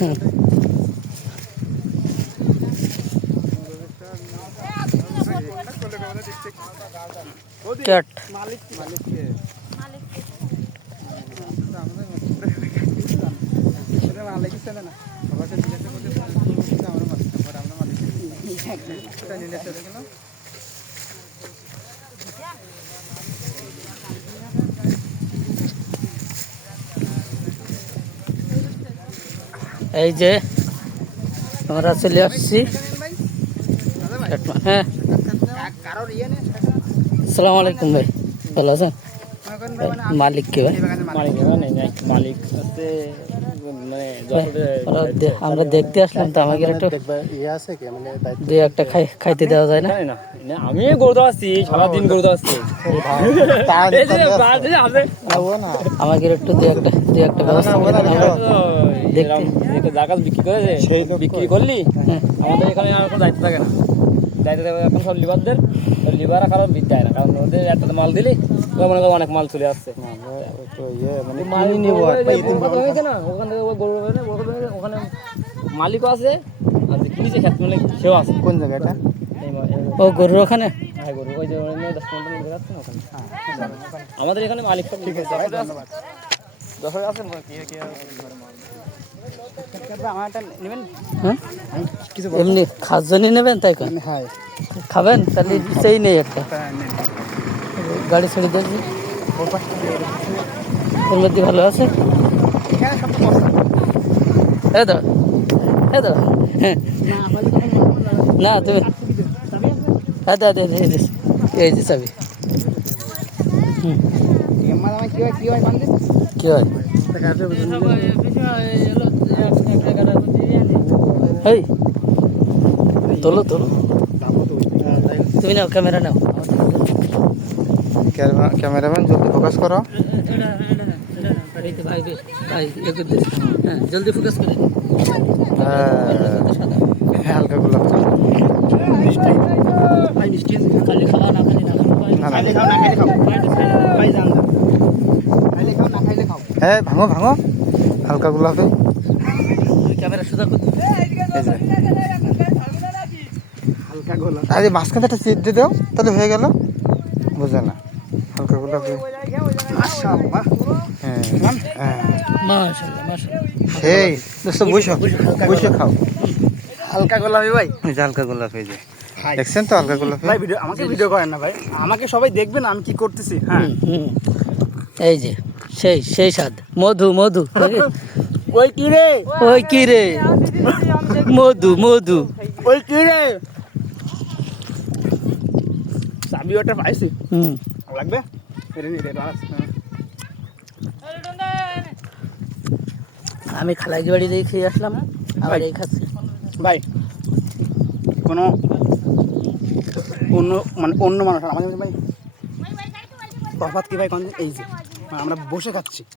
হুম। Cat. মালিক মালিককে মালিক ছেলে না। করতে আমার মালিক আমরা মালিক এটা নিলে চলে গেল এই যে আমরা চলে আসছি। হ্যাঁ। আসসালামু আলাইকুম ভাই ভালো আছেন? মালিক কে ভাই? মালিক মানে দে- আমরা দেখতে আসলাম তো আমাকে একটু ইয়ে আছে কি মানে দুই একটা খাইতে দেওয়া যায় না? আমি গরু তো আসছি সারাদিন গরু আসছি আমাকে একটু দুই একটা দুই একটা ব্যবস্থা দেখতে। এরকম যে বিক্রি করেছে সেই বিক্রি করলি হ্যাঁ। আমাদের এখানে আর কোনো দায়িত্ব থাকে না। দায়িত্ব থাকে এখন সব লিভারদের লিভার কারণ বিদ দেয় না কারণ ওদের একটা মাল দিলি ওরা মনে করো অনেক মাল চলে আসছে। ইয়ে মানে ওখানে মালিকও আছে আর যে কিনেছে খেত মালিক সেও আছে। কোন জায়গাটা ও গরুর ওখানে? হ্যাঁ গরু ওই যে দশ পনেরো মিনিট যাচ্ছে না ওখানে। আমাদের এখানে মালিক সব ঠিক আছে দশ হাজার আছে। এমনি খাসজনই নেবেন তাই কোন হ্যাঁ। খাবেন? তাহলে সেই নেই একটা। গাড়ি ছেড়ে দিয়েছি মধ্যে ভালো আছে? এই তো এই তো হ্যাঁ না তুমি হ্যাঁ দাদা দাদা এই যে এই যে চাবি হুম। কি হয় কি হয় কান্দে কি হয় এই তোলো তোলো। তুমি নাও ক্যামেরা নাও। ক্যামেরাম্যান জলদি ফোকাস করো। হ্যাঁ জলদি ফোকাস করে হ্যাঁ হালকা গোলাপ হ্যাঁ ভাঙো ভাঙো। হালকা গোলাপে ক্যামেরা সোজা করতে এই যে। হালকা গোলাপ। আরে মাঝখানে একটা সিট দিয়ে দাও তাহলে হয়ে গেল। বুঝে না। হালকা গোলাপে মাশাআল্লাহ। হ্যাঁ। হ্যাঁ সেই দোস্ত বসো। বসে খাও। হালকা গোলাপি ভাই? হালকা গোলাপি যে। দেখছেন তো হালকা গোলাপি? ভাই ভিডিও আমাকে ভিডিও করেন না ভাই। আমাকে সবাই দেখবেন আমি কি করতেছি? হ্যাঁ। এই যে সেই সেই স্বাদ। মধু মধু। ওই কি রে? ওই কি রে? মধু মধু। ওই কি রে? চাবি ওটা পাইছি। হুম। লাগবে? নিয়ে আমি খালাকি বাড়ি দিয়ে খেয়ে আসলাম আবার এই খাচ্ছি। ভাই কোনো অন্য মানে অন্য মানুষ আমাদের ভাই প্রভাত কি ভাই কোন এই যে মানে আমরা বসে খাচ্ছি।